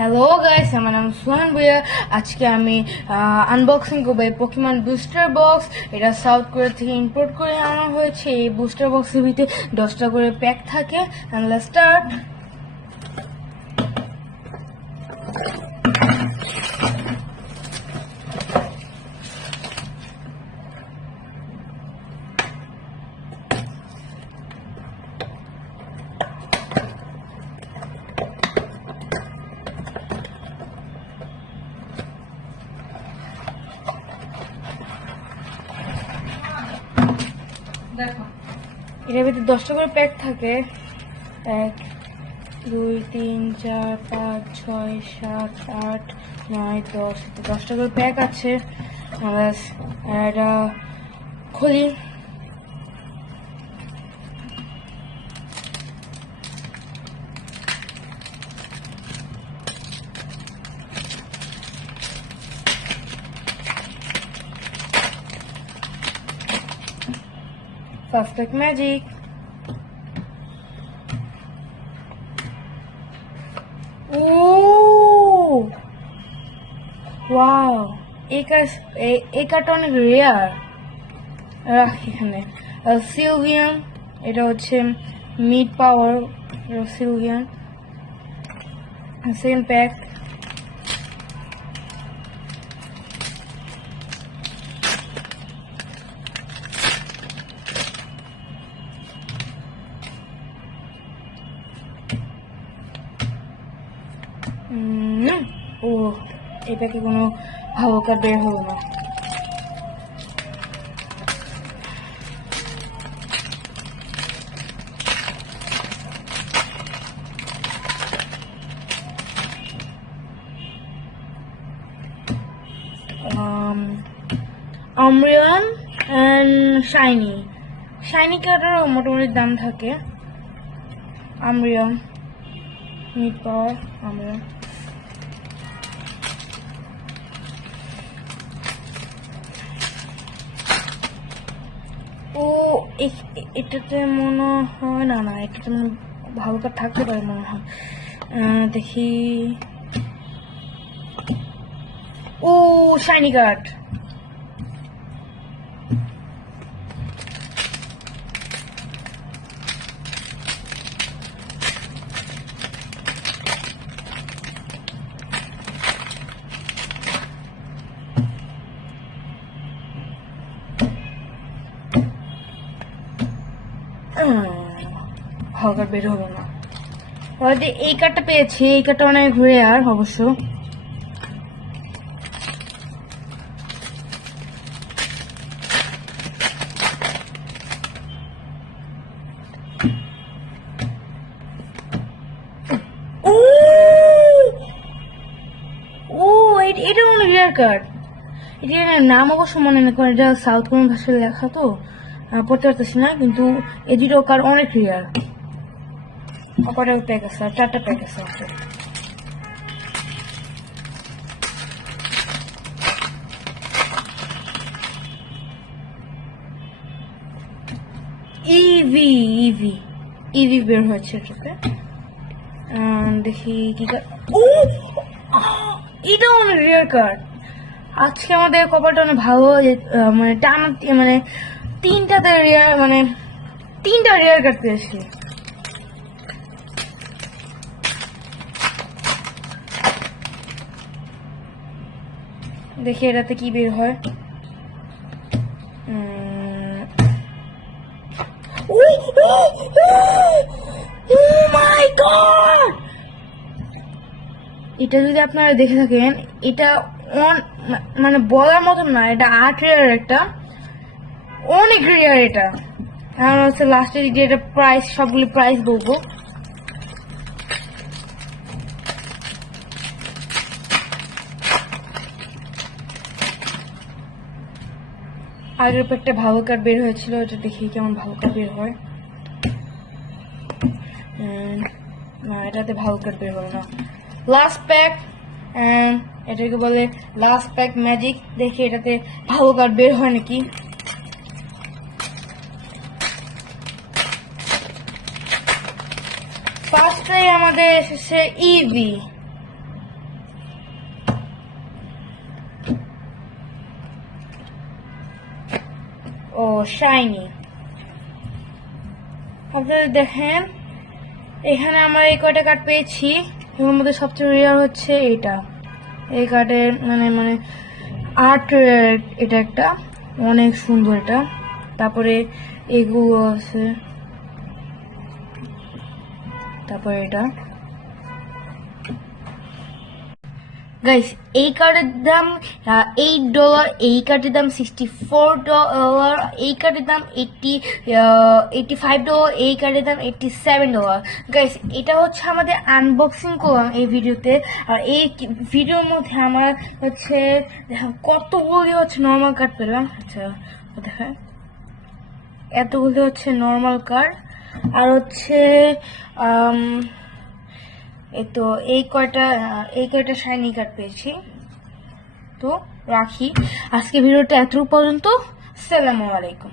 Hello guys, আমার নাম সোহান ভুইয়া। আজকে আমি আনবক্সিং করবো এই পোকেমন বুস্টার বক্স। এটা সাউথ কোরিয়া থেকে ইম্পোর্ট করে আনা হয়েছে। এই বুস্টার বক্সের ভিতরে 10টা করে প্যাক থাকে। And let's start. এটার ভিতরে 10টা করে প্যাক থাকে। 1 2 3 4 5 6 7 8 9 10। 10টা করে প্যাক আছে। এটা খুলি। Suspect Magic. Ooh! Wow! এই কার্ডটা অনেক রেয়ার। রাখি এখানে। সিলভিয়ান, এটা হচ্ছে mid power Sylvian. Second pack. ও, এটাকে কোনো ভালো কার্ড বের হলো না। আমরিয়ান অ্যান্ড শাইনি কার্ডেরও মোটামুটি দাম থাকে। আমরিয়ান মিড পাওয়ার আমরিয়ান। ও, এটাতে মনে হয় না এটাতে মনে ভালো কার্ড থাকতে পারে মনে হয়। দেখি। ও, শাইনি কার্ড। ভালো কার্ড বের হলো না। এই কার্ডটা পেয়েছি। এই কার্ডটা অনেক রেয়ার অবশ্য। এটা অনেক রেয়ার কার্ড। এটার নাম অবশ্য মনে না, কারণ এটা সাউথ কোরিয়ান ভাষায় লেখা তো পড়তে পারতেছি না, কিন্তু এই দুটো কার্ড অনেক রেয়ার। কটা প্যাক আছে? 4টা প্যাক আছে। ইভি বের হয়েছে এটাতে। দেখি কি কার্ড। ও, এটা অনেক রেয়ার কার্ড। আজকে আমাদের কপালটা অনেক ভালো। মানে মানে তিনটা রেয়ার কার্ড পেয়েছি। দেখি এটাতে কি বের হয়। এটা যদি আপনারা দেখে থাকেন, এটা মানে বলার মতন না। এটা 8 রেয়ার, একটা অনেক রেয়ার। এটা এখন হচ্ছে লাস্টে যে এটা প্রাইস, সবগুলি প্রাইস বলবো। আগের প্যাকটা ভালো কার্ড বের হয়েছিল। এটা দেখি কেমন ভালো কার্ড বের হয়। না, এটাতে ভালো কার্ড বের হলো না। লাস্ট প্যাক, এটাকে বলে লাস্ট প্যাক ম্যাজিক। দেখি এটাতে ভালো কার্ড বের হয় নাকি। ফার্স্টে আমাদের এসেছে ইভি। শাইনি। আপনারা দেখেন এখানে আমরা এই কয়টা কার্ড পেয়েছি, এর মধ্যে সবচেয়ে রেয়ার হচ্ছে এটা। এই কার্ডের মানে আর্ট এটা একটা অনেক সুন্দর এটা। তারপরে এগুলো আছে, তারপরে এটা গাইস এই কার্ডের দাম $8, এই কার্ডের দাম $64, এই কার্ডের দাম $85, এই কার্ডের দাম $87। গাইস এটা হচ্ছে আমাদের আনবক্সিং করলাম এই ভিডিওতে। আর এই ভিডিওর মধ্যে আমার হচ্ছে কতগুলি হচ্ছে নর্মাল কার্ড পেলাম। আচ্ছা দেখেন এতগুলি হচ্ছে নর্মাল কার্ড, আর হচ্ছে তো এই কয়টা শাইনি কার্ড পেয়েছি। তো রাখি, আজকে ভিডিওটা এতটুকু পর্যন্ত। আসসালামু আলাইকুম।